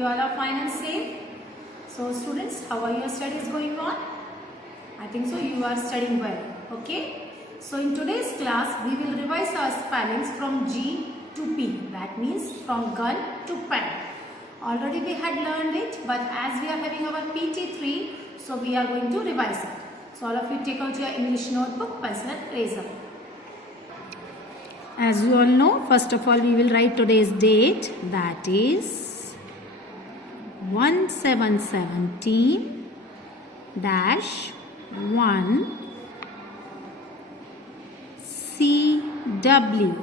you all are fine and safe. So students, how are your studies going on? I think so you are studying well. Okay. So in today's class we will revise our spellings from G to P. That means from gun to pen. Already we had learned it, but as we are having our PT3, so we are going to revise it. So all of you take out your English notebook, pencil and eraser. As you all know, first of all we will write today's date, that is 1/7/17-1 CW.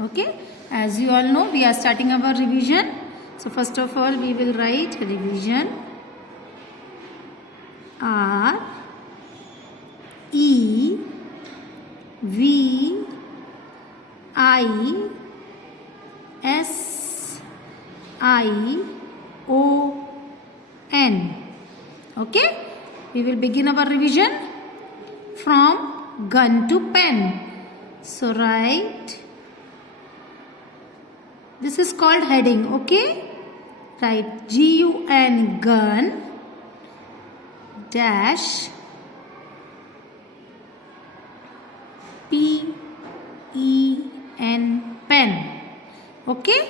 Okay, as you all know, we are starting our revision. So first of all we will write revision R E V I S I O N. Okay, we will begin our revision from gun to pen. So write, this is called heading. Okay, write GUN gun dash PEN pen. Okay,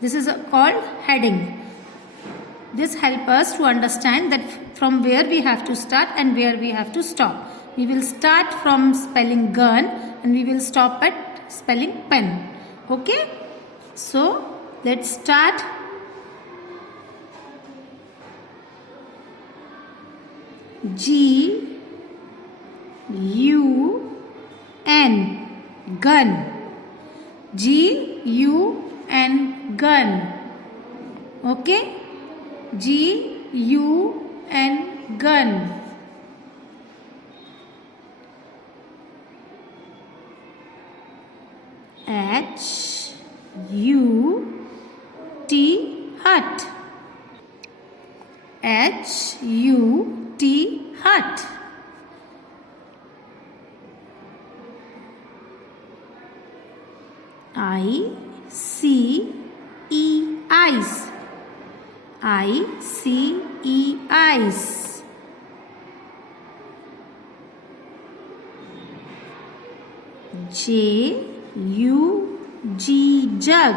this is called heading. This helps us to understand that from where we have to start and where we have to stop. We will start from spelling gun and we will stop at spelling pen. Okay, so let's start. GUN gun. GUN gun. Okay, GUN gun. HUT HUT. ICE eyes. JUG jug.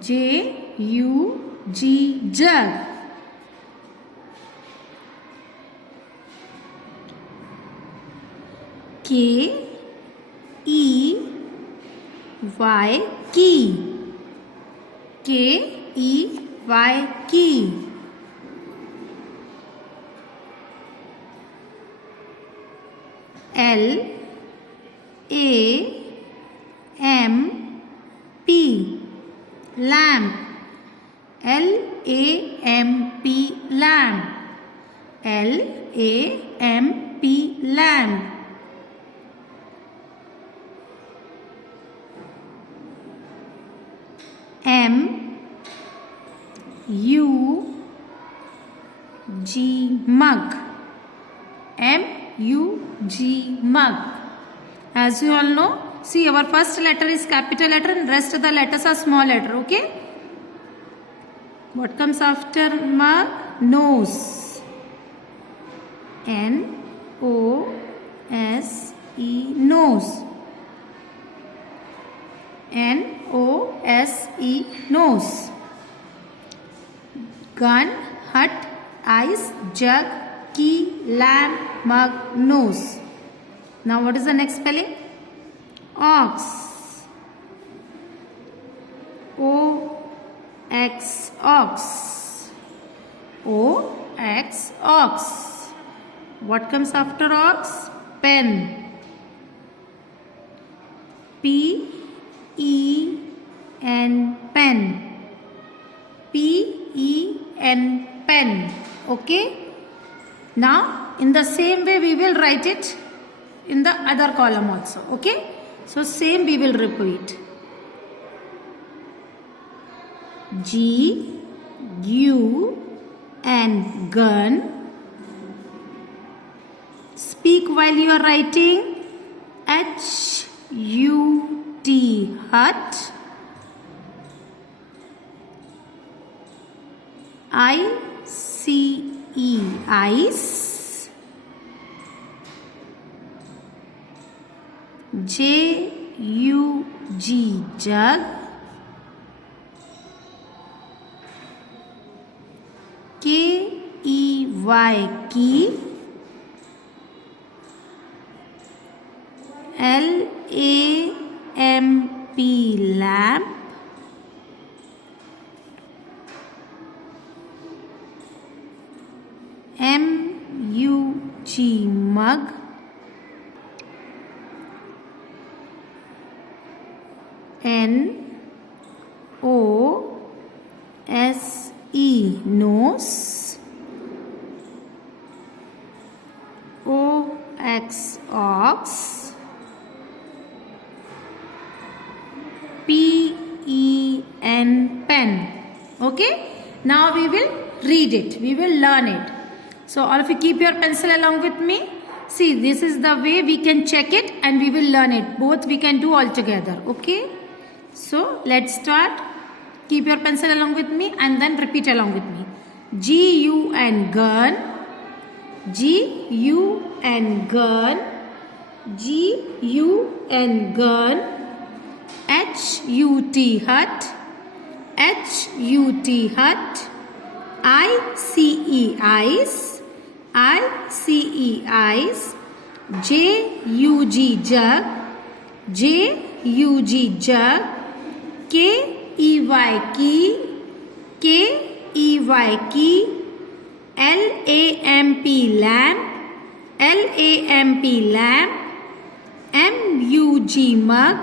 JUG jug. KEY key. KEY key. LAMP lamp. LAMP lamp. LAMP lamp. MUG mug. MUG mug. As you all know, see, our first letter is capital letter and rest of the letters are small letter. Okay, what comes after mug? Nose. NOSE nose. NOSE nose. Gun, hut, ice, jug, key, lamp, mug, nose. Now what is the next spelling? Ox. OX ox. OX ox. What comes after ox? Pen. PEN pen. PEN pen. Okay. Now in the same way we will write it in the other column also. Okay. So same we will repeat. GUN gun. Speak while you are writing. HUT hut. ICE ice, JUG jug, KEY key, LAMP lamp, MUG mug, NOSE nose, OX ox, PEN pen. Okay, now we will read it, we will learn it. So all of you keep your pencil along with me. See, this is the way we can check it and we will learn it. Both we can do all together. Okay, so let's start. Keep your pencil along with me and then repeat along with me. GUN gun, GUN gun, GUN gun, HUT hut, HUT hut, ICE ice, ICE ice, JUG jug, JUG jug, KEY key, KEY key, LAMP lamp, LAMP lamp, MUG mug,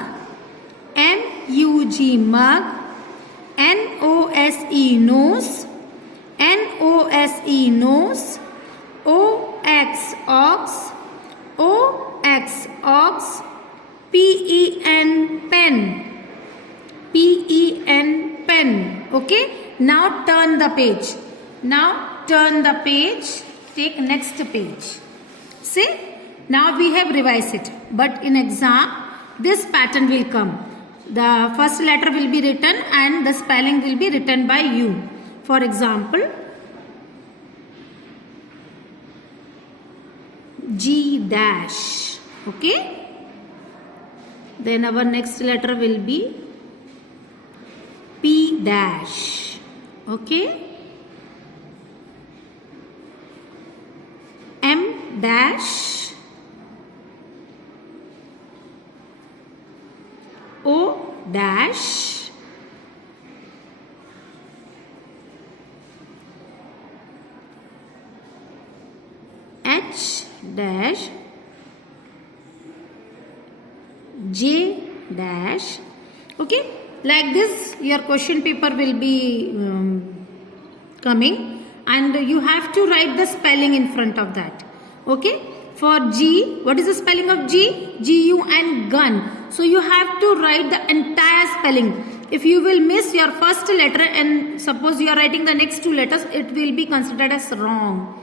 MUG mug, NOSE nose, NOSE nose, OX ox, OX ox, PEN pen, PEN pen. Okay, now turn the page. Now turn the page. Take next page. See, now we have revised it, but in exam this pattern will come. The first letter will be written and the spelling will be written by you. For example, G dash. Okay, then our next letter will be P dash. Okay, M dash, O dash, H dash, J dash. Okay, like this your question paper will be coming and you have to write the spelling in front of that. Okay, for G, what is the spelling of G? GUN gun. So you have to write the entire spelling. If you will miss your first letter and suppose you are writing the next two letters, it will be considered as wrong.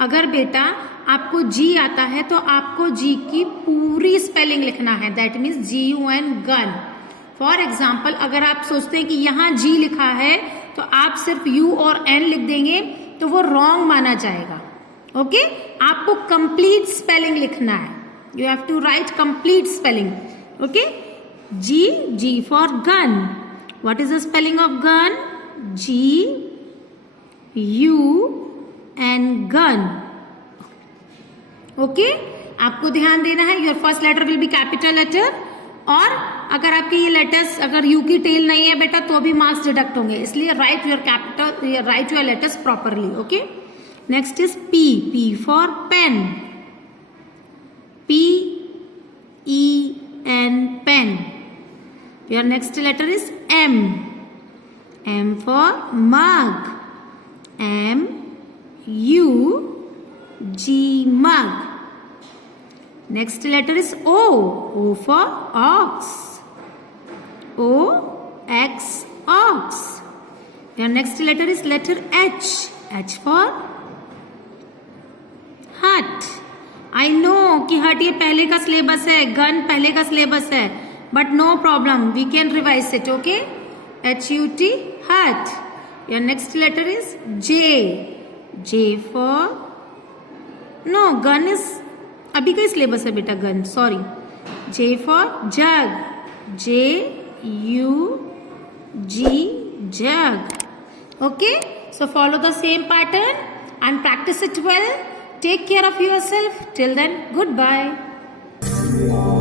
अगर बेटा आपको G आता है तो आपको G की पूरी spelling लिखना है. That means GUN gun. For example अगर आप सोचते हैं कि यहाँ G लिखा है तो आप सिर्फ U और N लिख देंगे तो वो रॉन्ग माना जाएगा. ओके, आपको कंप्लीट स्पेलिंग लिखना है. You have to write complete spelling. Okay, G for gun. What is the spelling of gun? GUN gun. Okay, आपको ध्यान देना है. Your first letter will be capital letter. और अगर आपके ये लेटर्स अगर यू की टेल नहीं है बेटा तो भी मार्क्स डिडक्ट होंगे. इसलिए write your capital, write your letters properly. Okay, next is P for pen. PEN pen. Your next letter is M for mug. MUG mug. Next letter is O for ox. OX ox. Your next letter is letter H for hut. I know कि hut ये पहले का syllabus है, gun पहले का syllabus है, but no problem, we can revise it. Okay, HUT hut. Your next letter is J. J for no, gun is अभी का syllabus है बेटा gun. Sorry. J for jug. J U G jug. Okay. So follow the same pattern and practice it well. Take care of yourself. Till then, goodbye.